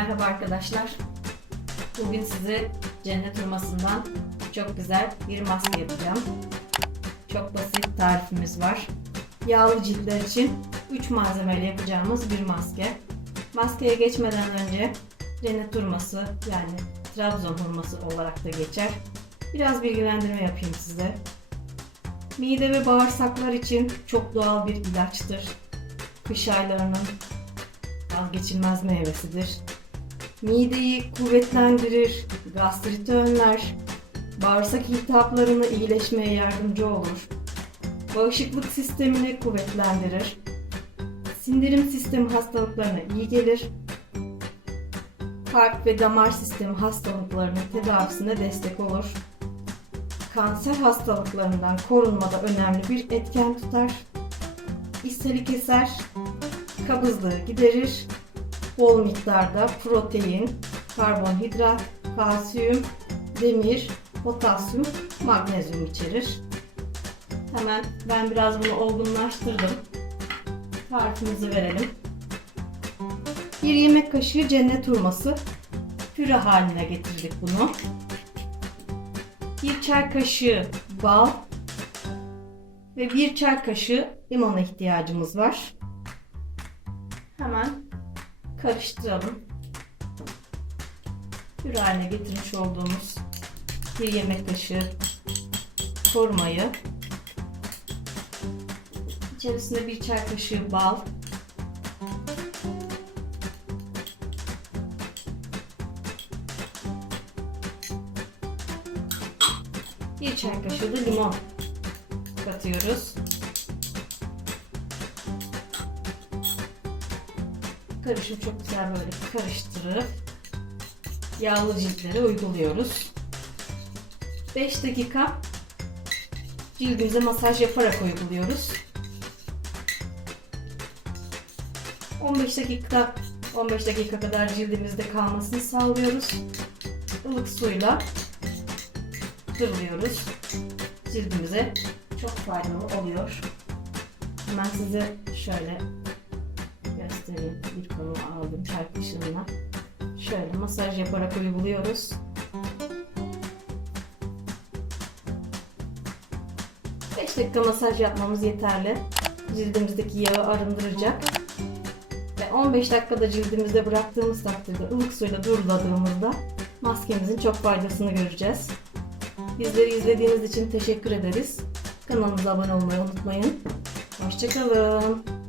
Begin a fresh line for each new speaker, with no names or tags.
Merhaba arkadaşlar. Bugün size cennet hurmasından çok güzel bir maske yapacağım. Çok basit tarifimiz var. Yağlı ciltler için 3 malzemeyle yapacağımız bir maske. Maskeye geçmeden önce cennet hurması yani Trabzon hurması olarak da geçer. Biraz bilgilendirme yapayım size. Mide ve bağırsaklar için çok doğal bir ilaçtır. Kış aylarının vazgeçilmez meyvesidir. Mideyi kuvvetlendirir, gastriti önler, bağırsak iltihaplarını iyileşmeye yardımcı olur. Bağışıklık sistemini kuvvetlendirir. Sindirim sistemi hastalıklarına iyi gelir. Kalp ve damar sistemi hastalıklarının tedavisine destek olur. Kanser hastalıklarından korunmada önemli bir etken tutar. İshali keser, kabızlığı giderir. Bol miktarda protein, karbonhidrat, kalsiyum, demir, potasyum, magnezyum içerir. Hemen ben biraz bunu olgunlaştırdım. Tarifimizi verelim. Bir yemek kaşığı cennet hurması püre haline getirdik bunu. Bir çay kaşığı bal ve bir çay kaşığı limona ihtiyacımız var. Hemen karıştıralım. Bir haline getirmiş olduğumuz bir yemek kaşığı hurmayı içerisine bir çay kaşığı bal bir çay kaşığı da limon katıyoruz. Karışım çok güzel böyle karıştırıp yağlı ciltlere uyguluyoruz. 5 dakika cildimize masaj yaparak uyguluyoruz. 15 dakika 15 dakika kadar cildimizde kalmasını sağlıyoruz. Ilık suyla duruluyoruz. Cildimize çok faydalı oluyor. Hemen size şöyle Şöyle masaj yaparak uyguluyoruz. Beş dakika masaj yapmamız yeterli. Cildimizdeki yağı arındıracak. Ve 15 dakikada cildimizde bıraktığımız takdirde ılık suyla duruladığımızda maskemizin çok faydasını göreceğiz. Bizleri izlediğiniz için teşekkür ederiz. Kanalımıza abone olmayı unutmayın. Hoşçakalın.